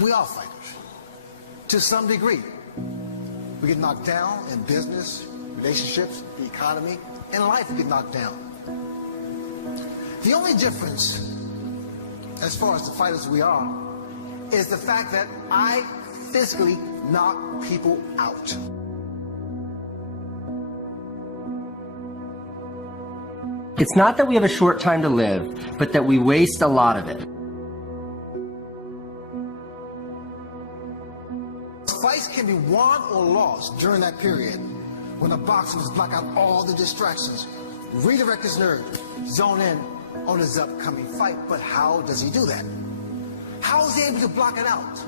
We are fighters, to some degree. We get knocked down in business, relationships, the economy, and life we get knocked down. The only difference, as far as the fighters we are, is the fact that I physically knock people out. It's not that we have a short time to live, but that we waste a lot of it. Fights can be won or lost during that period when a boxer must block out all the distractions, redirect his nerve, zone in on his upcoming fight. But how does he do that? How is he able to block it out?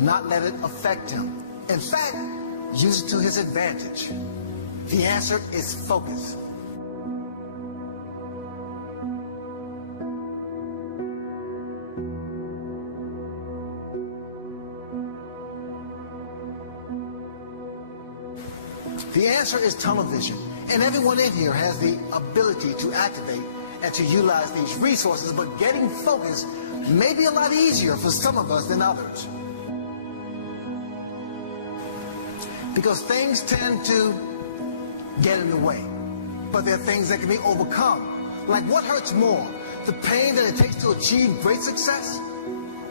Not let it affect him. In fact, use it to his advantage. The answer is focus. The answer is tunnel vision, and everyone in here has the ability to activate and to utilize these resources, but getting focused may be a lot easier for some of us than others. Because things tend to get in the way, but there are things that can be overcome. Like, what hurts more, the pain that it takes to achieve great success,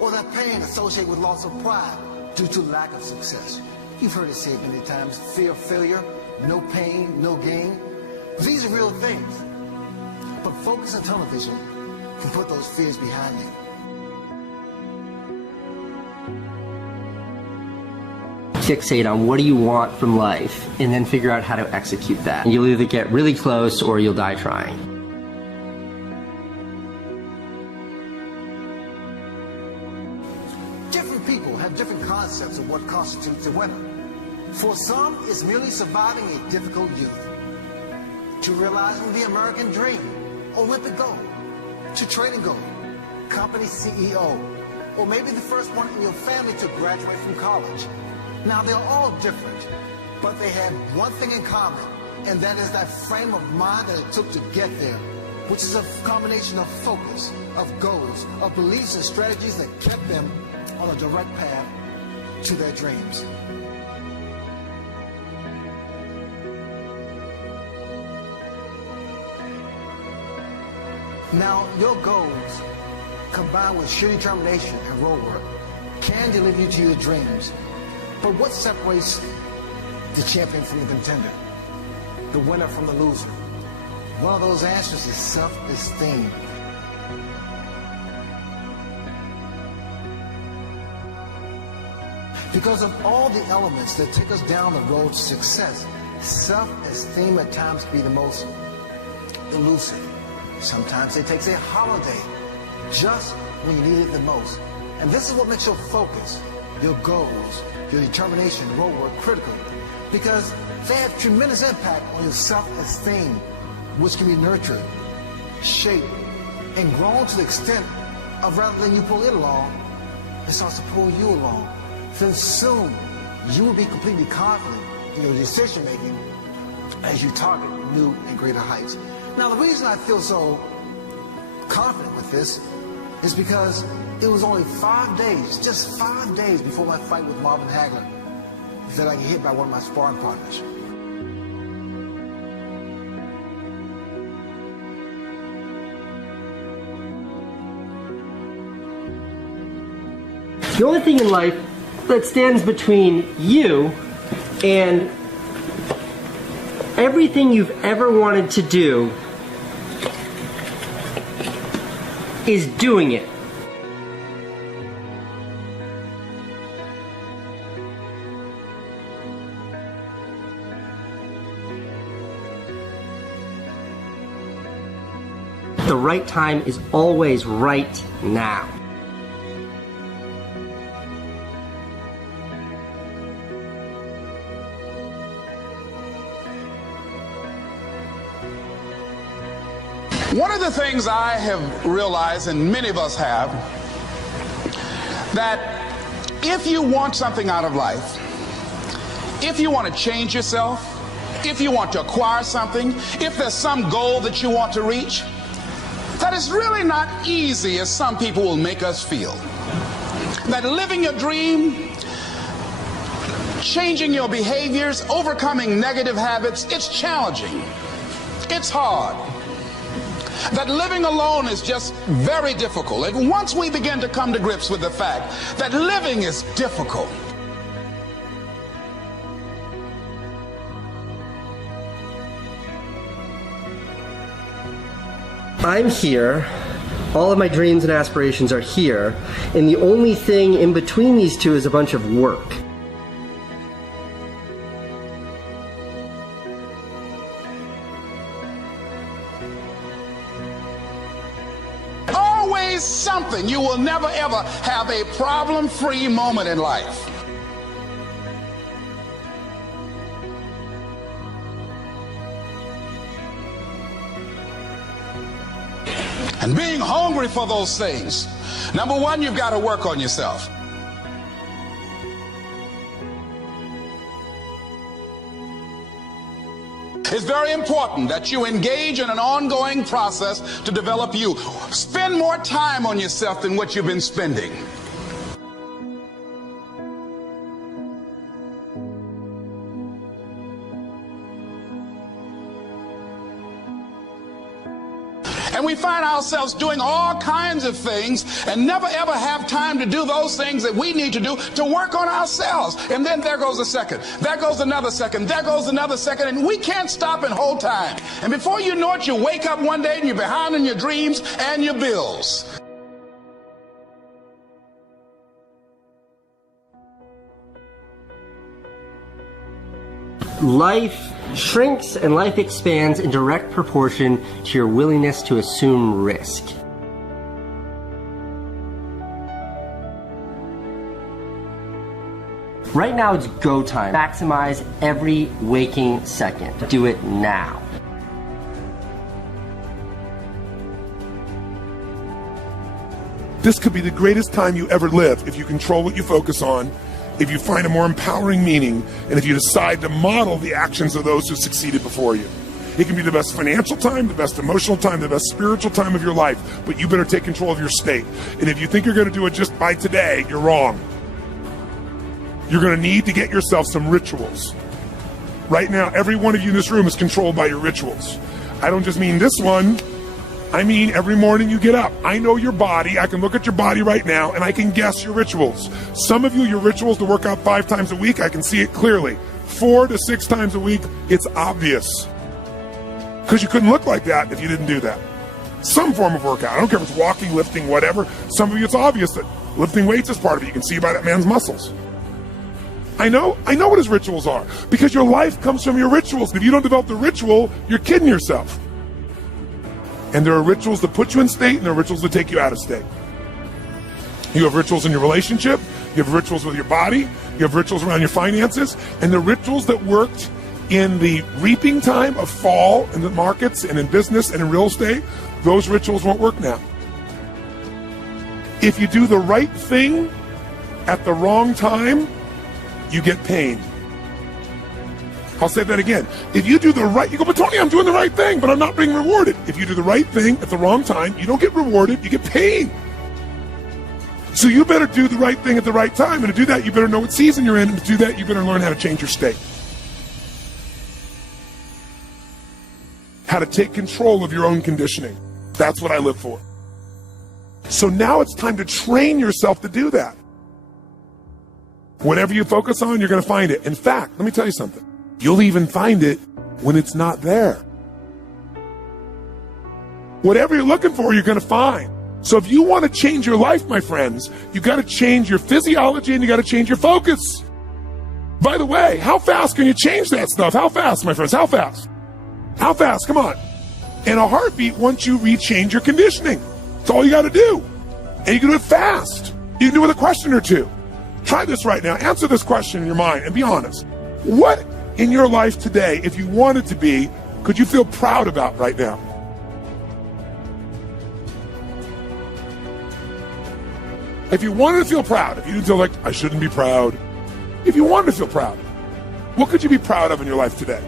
or that pain associated with loss of pride due to lack of success? You've heard it said many times, fear of failure, no pain, no gain. These are real things. But focus and tunnel vision can put those fears behind you. Fixate on what do you want from life, and then figure out how to execute that. And you'll either get really close or you'll die trying. Different people have different concepts of what constitutes a winner. For some, it's merely surviving a difficult youth, to realizing the American dream, Olympic gold, to trading gold, company CEO, or maybe the first one in your family to graduate from college. Now, they're all different, but they have one thing in common, and that is that frame of mind that it took to get there, which is a combination of focus, of goals, of beliefs and strategies that kept them on a direct path to their dreams. Now, your goals, combined with sheer determination and road work, can deliver you to your dreams. But what separates the champion from the contender, the winner from the loser? One of those answers is self-esteem. Because of all the elements that take us down the road to success, self-esteem at times can be the most elusive. Sometimes it takes a holiday just when you need it the most. And this is what makes your focus, your goals, your determination, road work critical, because they have tremendous impact on your self-esteem, which can be nurtured, shaped, and grown to the extent of, rather than you pull it along, it starts to pull you along. Then soon, you will be completely confident in your decision making as you target new and greater heights. Now, the reason I feel so confident with this is because it was only 5 days, just 5 days before my fight with Marvin Hagler, that I got hit by one of my sparring partners. The only thing in life that stands between you and everything you've ever wanted to do is doing it. The right time is always right now. One of the things I have realized, and many of us have, that if you want something out of life, if you want to change yourself, if you want to acquire something, if there's some goal that you want to reach, that is really not easy as some people will make us feel. that living your dream, changing your behaviors, overcoming negative habits, it's challenging. It's hard. That living alone is just very difficult. And once we begin to come to grips with the fact that living is difficult, I'm here, all of my dreams and aspirations are here, and the only thing in between these two is a bunch of work. always something. You will never ever have a problem-free moment in life. And being hungry for those things, number one, you've got to work on yourself. It's very important that you engage in an ongoing process to develop you. Spend more time on yourself than what you've been spending. And we find ourselves doing all kinds of things and never ever have time to do those things that we need to do to work on ourselves. And then there goes a second, there goes another second, there goes another second, and we can't stop and hold time. And before you know it, you wake up one day and you're behind on your dreams and your bills. Life shrinks and life expands in direct proportion to your willingness to assume risk. Right now it's go time. Maximize every waking second. Do it now. This could be the greatest time you ever live if you control what you focus on, if you find a more empowering meaning, and if you decide to model the actions of those who succeeded before you. It can be the best financial time, the best emotional time, the best spiritual time of your life, but you better take control of your state. And if you think you're going to do it just by today, you're wrong. You're going to need to get yourself some rituals. Right now, every one of you in this room is controlled by your rituals. I don't just mean this one. I mean, every morning you get up. I know your body. I can look at your body right now and I can guess your rituals. Some of you, your rituals to work out 5 times a week, I can see it clearly. 4 to 6 times a week, it's obvious. Because you couldn't look like that if you didn't do that. Some form of workout. I don't care if it's walking, lifting, whatever. Some of you, it's obvious that lifting weights is part of it. You can see by that man's muscles. I know what his rituals are. Because your life comes from your rituals. And if you don't develop the ritual, you're kidding yourself. And there are rituals that put you in state, and there are rituals that take you out of state. You have rituals in your relationship, you have rituals with your body, you have rituals around your finances, and the rituals that worked in the reaping time of fall in the markets and in business and in real estate, those rituals won't work now. If you do the right thing at the wrong time, you get pain. I'll say that again. If you do the right, you go, but Tony, I'm doing the right thing, but I'm not being rewarded. If you do the right thing at the wrong time, you don't get rewarded, you get pain. So you better do the right thing at the right time. And to do that, you better know what season you're in. And to do that, you better learn how to change your state. How to take control of your own conditioning. That's what I live for. So now it's time to train yourself to do that. Whatever you focus on, you're going to find it. In fact, let me tell you something. You'll even find it when it's not there. Whatever you're looking for, you're going to find. So if you want to change your life, my friends, you got to change your physiology and you got to change your focus. By the way, how fast can you change that stuff? How fast, my friends? How fast? How fast? Come on. In a heartbeat, once you rechange your conditioning. That's all you got to do. And you can do it fast. You can do it with a question or two. Try this right now. Answer this question in your mind and be honest. What in your life today, if you wanted to be, could you feel proud about right now? If you wanted to feel proud, if you didn't feel like, I shouldn't be proud. If you wanted to feel proud, what could you be proud of in your life today?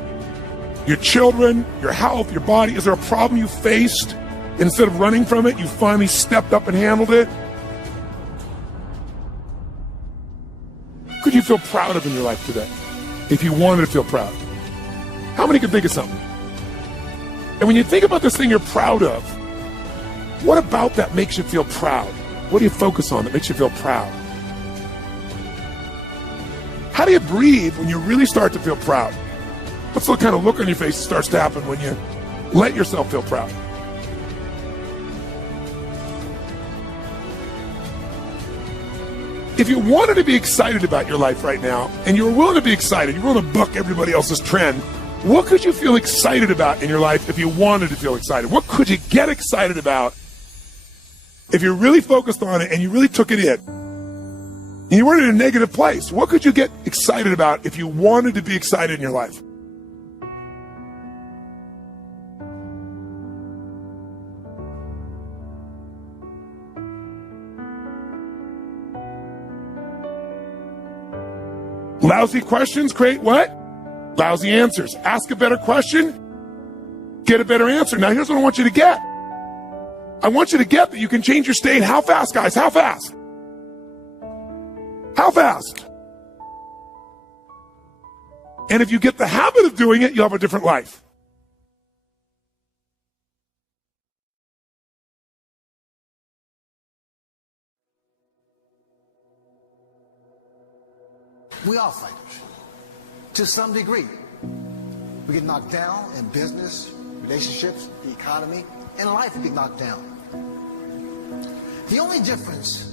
Your children, your health, your body. Is there a problem you faced? Instead of running from it, you finally stepped up and handled it? feel proud of in your life today? If you wanted to feel proud. How many can think of something? And when you think about this thing you're proud of, what about that makes you feel proud? What do you focus on that makes you feel proud? How do you breathe when you really start to feel proud? What's the kind of look on your face that starts to happen when you let yourself feel proud? If you wanted to be excited about your life right now, and you were willing to be excited, you're willing to buck everybody else's trend, what could you feel excited about in your life if you wanted to feel excited? What could you get excited about if you really focused on it and you really took it in? And you weren't in a negative place. What could you get excited about if you wanted to be excited in your life? Lousy questions create what? Lousy answers. Ask a better question, get a better answer. Now here's what I want you to get. I want you to get that you can change your state. How fast, guys? How fast? How fast? And if you get the habit of doing it, you'll have a different life. We are fighters. To some degree. We get knocked down in business, relationships, the economy, and life we get knocked down. The only difference